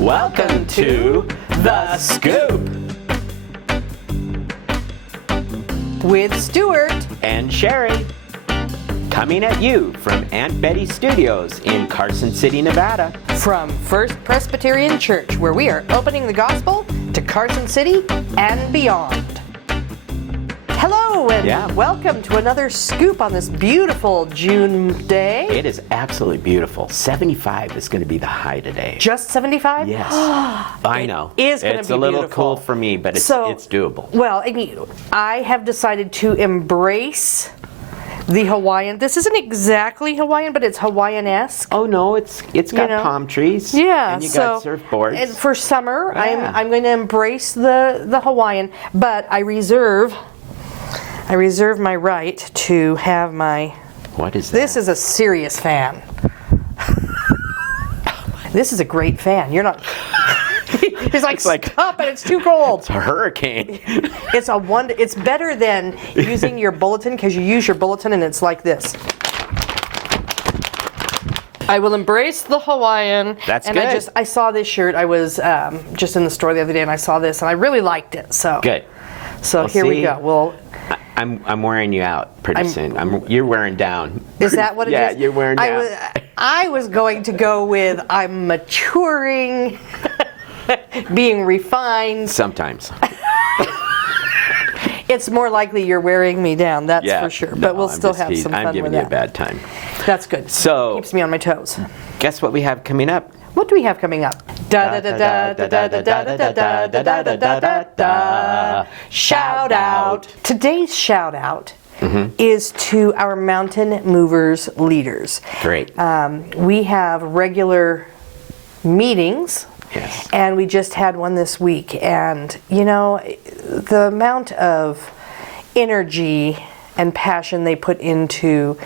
Welcome to The Scoop with Stuart and Sherry, coming at you from Aunt Betty Studios in Carson City, Nevada. from First Presbyterian Church, where we are opening the gospel to Carson City and beyond. Hello and welcome to another scoop on this beautiful June day. It is absolutely beautiful. 75 is going to be the high today. Just 75? Yes. I know. It is going to be It's a little beautiful. cool for me, but it's doable. Well, I have decided to embrace the Hawaiian. This isn't exactly Hawaiian, but it's Hawaiian-esque. Oh no, it's got palm trees. Yeah, and you got surfboards. And for summer, Yeah. I'm going to embrace the Hawaiian, but I reserve my right to have my. What is that? This is a serious fan. This is a great fan. You're not. It's like stop it. It's too cold. It's a hurricane. It's better than using your bulletin, because you use your bulletin and it's like this. I will embrace the Hawaiian. That's and good. I saw this shirt. I was just in the store the other day and I saw this and I really liked it. So Good. So Well, here we see, go. Well, I'm wearing you out pretty soon. You're wearing down. is that what it is? Yeah, you're wearing down. I was going to go with I'm maturing, being refined. Sometimes. It's more likely you're wearing me down, that's for sure. But we'll still have some fun with that. I'm giving you a bad time. That's good. So, keeps me on my toes. Guess what we have coming up? What do we have coming up? Da da da da da da da da da da da da da da da da. Shout out. Today's shout out is to our Mountain Movers leaders. Great. We have regular meetings. Yes. And we just had one this week. And, the amount of energy and passion they put into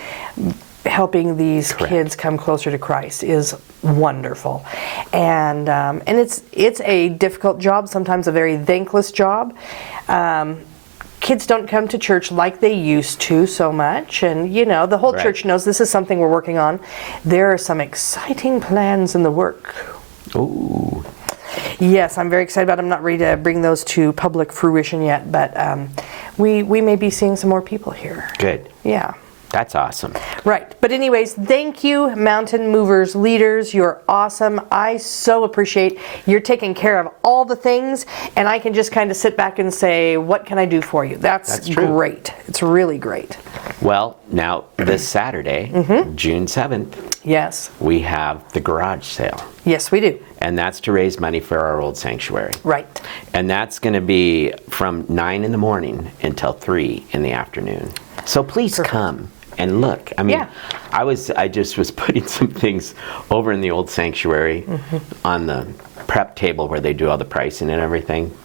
helping these kids come closer to Christ is wonderful. And it's a difficult job, sometimes a very thankless job. Kids don't come to church like they used to so much, and the whole church knows this is something we're working on. There are some exciting plans in the work. Ooh. Yes, I'm very excited about it. I'm not ready to bring those to public fruition yet, but we may be seeing some more people here. Good. Yeah. That's awesome. Right. But anyways, thank you, Mountain Movers leaders. You're awesome. I so appreciate you're taking care of all the things, and I can just kind of sit back and say, what can I do for you? That's true. Great. It's really great. Well, now this Saturday, June 7th, Yes. we have the garage sale. Yes, we do. And that's to raise money for our old sanctuary. Right. And that's going to be from 9 in the morning until 3 in the afternoon. So please come and look. I mean, I just was putting some things over in the old sanctuary on the prep table where they do all the pricing and everything.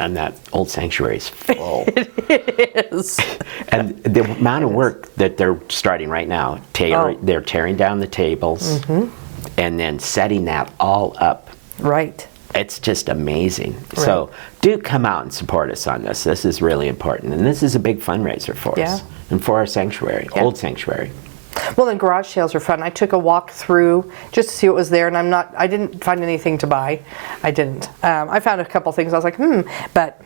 And that old sanctuary is full. It is. And the amount of work that they're starting right now, they're tearing down the tables and then setting that all up. Right. It's just amazing. Right. So do come out and support us on this. This is really important. And this is a big fundraiser for us and for our sanctuary, old sanctuary. Well, and garage sales are fun. I took a walk through just to see what was there, and I didn't find anything to buy. I didn't. I found a couple things. I was like, but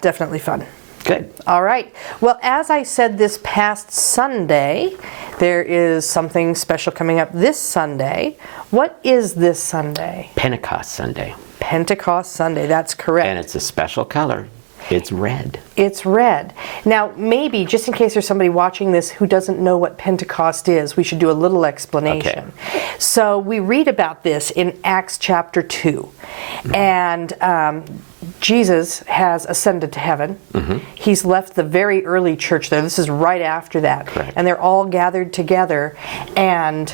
definitely fun. Good. All right. Well, as I said this past Sunday, there is something special coming up this Sunday. What is this Sunday? Pentecost Sunday. Pentecost Sunday, that's correct. And it's a special color. It's red. It's red. Now, maybe, just in case there's somebody watching this who doesn't know what Pentecost is, we should do a little explanation. Okay. So we read about this in Acts chapter 2. And Jesus has ascended to heaven. He's left the very early church there. This is right after that. Correct. And they're all gathered together, and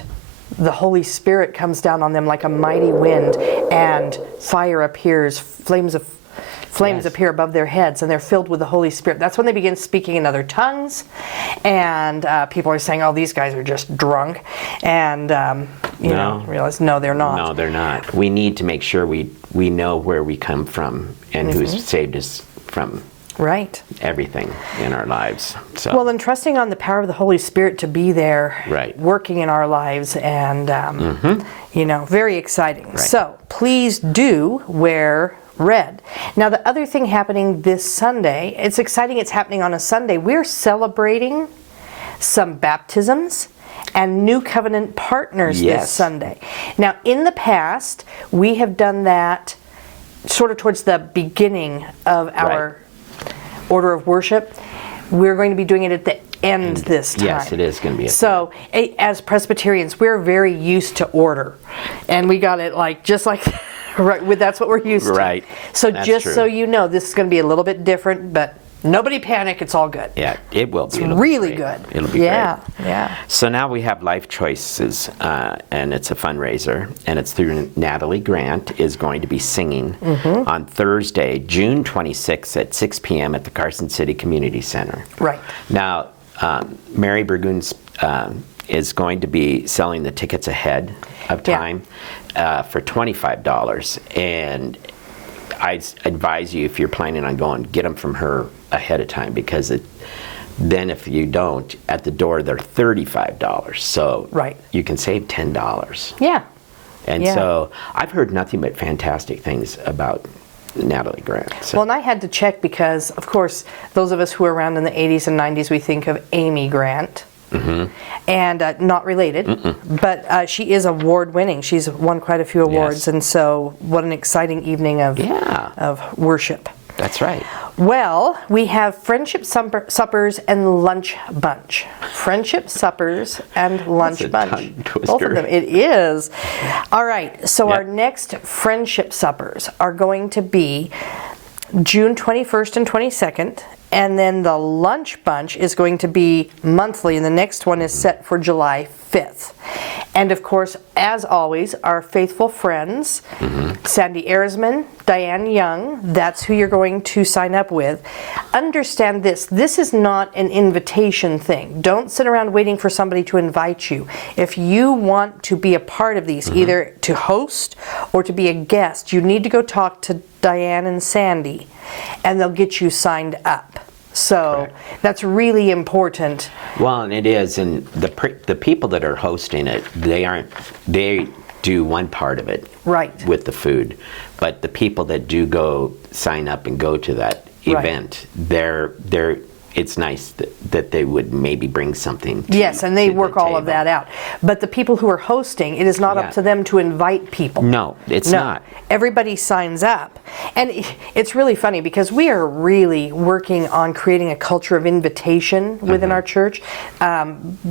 the Holy Spirit comes down on them like a mighty wind, and fire appears, flames appear above their heads, and they're filled with the Holy Spirit. That's when they begin speaking in other tongues, and people are saying, oh, these guys are just drunk, and realize, no, they're not. No, they're not. We need to make sure we know where we come from and who's saved us from Right. everything in our lives. So. Well, and trusting on the power of the Holy Spirit to be there, Right. working in our lives, and very exciting. Right. So please do wear red. Now, the other thing happening this Sunday, it's exciting. It's happening on a Sunday. We're celebrating some baptisms and new covenant partners Yes. this Sunday. Now, in the past, we have done that sort of towards the beginning of our order of worship. We're going to be doing it at the end this time. Yes, it is going to be. So, as Presbyterians, we're very used to order, and we got it just like right. That's what we're used to. Right. So That's just true. so you know, this is going to be a little bit different, but nobody panic. It's all good. Yeah, it will be. It'll Really be great. good. It'll be Yeah. great. Yeah. So now we have Life Choices, and it's a fundraiser, and it's through Natalie Grant is going to be singing on Thursday, June 26th at 6 p.m. at the Carson City Community Center. Right. Now, Mary Burgoons is going to be selling the tickets ahead of time for $25, and I advise you, if you're planning on going, get them from her ahead of time, because then if you don't, at the door they're $35. So Right. you can save $10. Yeah. And Yeah. so I've heard nothing but fantastic things about Natalie Grant. So. Well, and I had to check because, of course, those of us who were around in the 80s and 90s, we think of Amy Grant. And not related, but she is award-winning. She's won quite a few awards, Yes. and so what an exciting evening of worship. That's right. Well, we have friendship suppers and lunch bunch. Friendship suppers and lunch That's a bunch. tongue twister. Both of them. It is. All right. So Yep. our next friendship suppers are going to be June 21st and 22nd. And then the lunch bunch is going to be monthly, and the next one is set for July 5th. And of course, as always, our faithful friends, Sandy Erisman, Diane Young, that's who you're going to sign up with. Understand this is not an invitation thing. Don't sit around waiting for somebody to invite you. If you want to be a part of these, either to host or to be a guest, you need to go talk to Diane and Sandy, and they'll get you signed up. So that's really important. Well, and it is, and the people that are hosting it, they do one part of it, Right. with the food, but the people that do go sign up and go to that Right. event, it's nice that they would maybe bring something. Yes, and they to the work all of table. that out. But the people who are hosting, it is not Yeah. up to them to invite people. No, it's not. Everybody signs up. And it's really funny because we are really working on creating a culture of invitation within our church,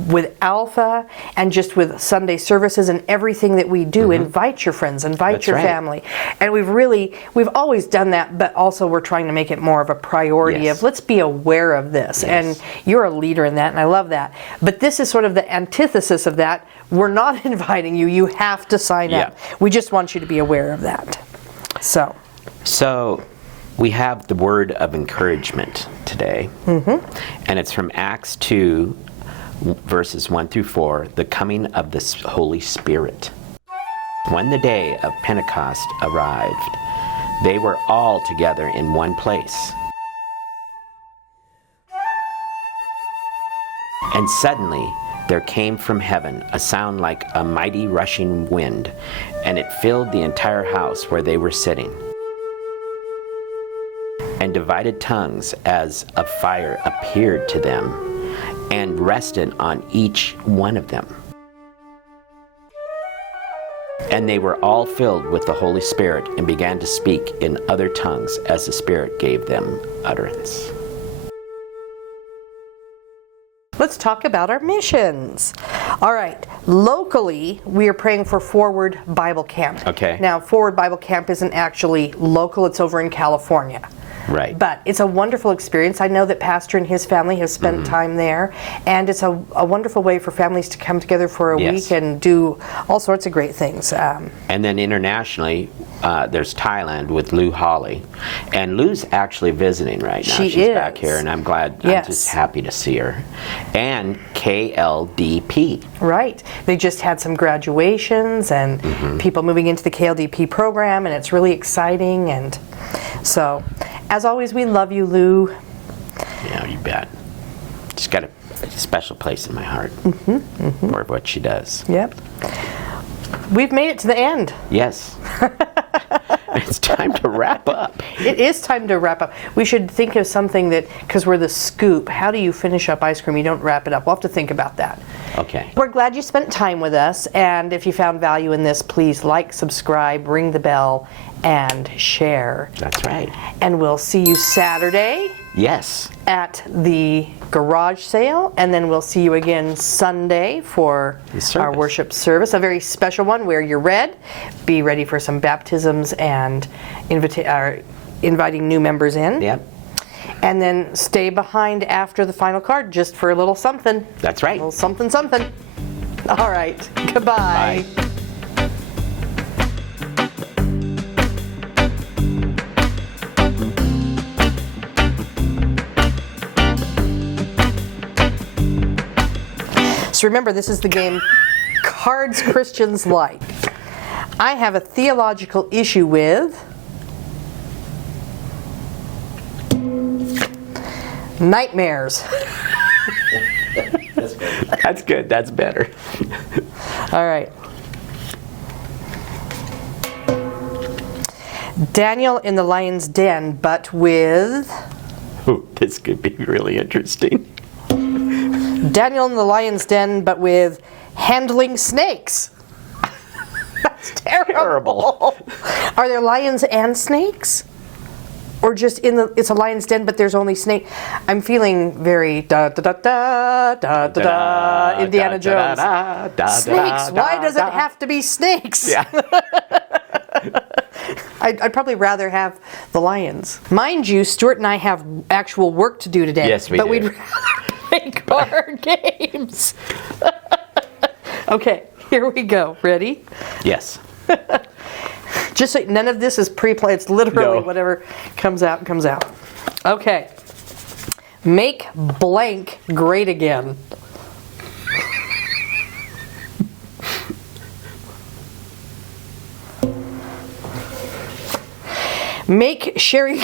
with Alpha and just with Sunday services and everything that we do. Invite your friends, invite That's your right. family. And we've always done that, but also we're trying to make it more of a priority Yes. of let's be aware of this. Yes. And you're a leader in that, and I love that. But this is sort of the antithesis of that. We're not inviting you. You have to sign up. We just want you to be aware of that. So we have the word of encouragement today, and it's from Acts 2, verses 1 through 4, the coming of the Holy Spirit. When the day of Pentecost arrived, they were all together in one place. And suddenly there came from heaven a sound like a mighty rushing wind, and it filled the entire house where they were sitting. And divided tongues as of fire appeared to them, and rested on each one of them. And they were all filled with the Holy Spirit, and began to speak in other tongues as the Spirit gave them utterance. let's talk about our missions. All right. Locally, we are praying for Forward Bible Camp. Okay. Now, Forward Bible Camp isn't actually local. It's over in California. Right. But it's a wonderful experience. I know that Pastor and his family have spent time there, and it's a wonderful way for families to come together for a Yes. week and do all sorts of great things. And then internationally, there's Thailand with Lou Holly. And Lou's actually visiting right now. She She's is. back here, and I'm glad, Yes. I'm just happy to see her. And KLDP. Right. They just had some graduations and people moving into the KLDP program, and it's really exciting. And so, as always, we love you, Lou. she's got a special place in my heart for what she does. Yep. We've made it to the end. Yes. It's time to wrap up. It is time to wrap up. We should think of something that, because we're the scoop, how do you finish up ice cream? You don't wrap it up. We'll have to think about that. Okay. We're glad you spent time with us, and if you found value in this, please like, subscribe, ring the bell, and share. That's right. And we'll see you Saturday Yes. at the garage sale, and then we'll see you again Sunday for The service. our worship service, a very special one. Wear your red, be ready for some baptisms and inviting new members in. Yep. And then stay behind after the final card just for a little something. That's right. A little something, something. All right. Goodbye. Bye. So remember, this is the game Cards Christians Like. I have a theological issue with nightmares. That's good. That's better. All right. Daniel in the lion's den, but with Ooh, this could be really interesting. Daniel in the lion's den, but with handling snakes. That's terrible. Are there lions and snakes? Or just it's a lion's den, but there's only snake. I'm feeling very da da da da da da da Indiana Jones. Snakes. Why does it have to be snakes? Yeah. I'd probably rather have the lions. Mind you, Stuart and I have actual work to do today. Yes, we but do. we'd rather make our games. Okay, here we go. Ready? Yes. Just so none of this is pre-planned. It's literally No. whatever comes out, comes out. Okay. Make blank great again. Make sharing.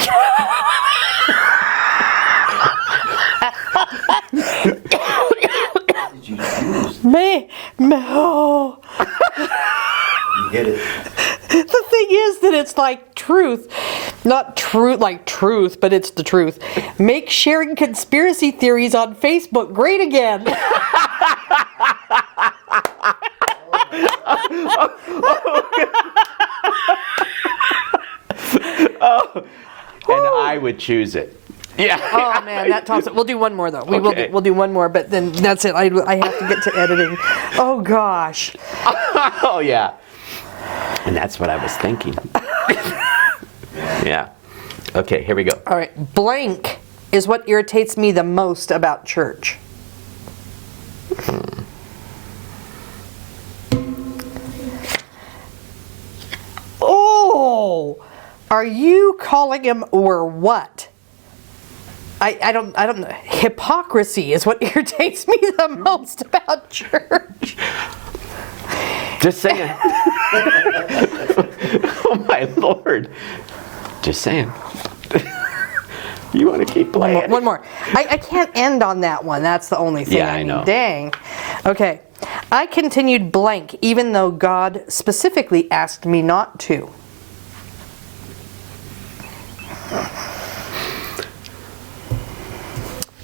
Oh. You get it. The thing is that it's like truth. Not true like truth, but it's the truth. Make sharing conspiracy theories on Facebook great again. And I would choose it. Yeah. Oh man, that tops it. We'll do one more though. Okay. We'll do one more, but then that's it. I have to get to editing. Oh gosh. Oh yeah. And that's what I was thinking. Yeah. Okay, here we go. All right. Blank is what irritates me the most about church. Oh, are you calling him or what? I don't know. Hypocrisy is what irritates me the most about church. Just saying. Oh my Lord. Just saying. You want to keep playing? One more. I can't end on that one. That's the only thing. Yeah, I know. Dang. Okay. I continued blank even though God specifically asked me not to.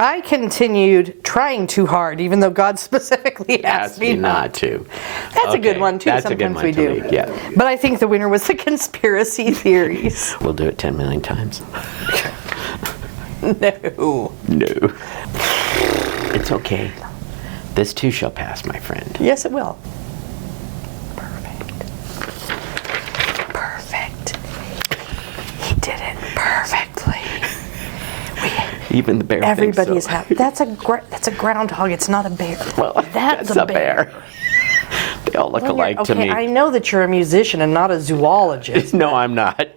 I continued trying too hard even though God specifically asked me not to. That's a good Okay, one too. that's a good Sometimes one we to do. leave, yeah. But I think the winner was the conspiracy theories. We'll do it 10 million times. No. No. It's okay. This too shall pass, my friend. Yes, it will. Perfect. Perfect. He did it perfectly. Even the bear Everybody thinks is so. happy. That's a groundhog. It's not a bear. Well, that's a bear. They all look Well, alike okay, to me. I know that you're a musician and not a zoologist. No, I'm not.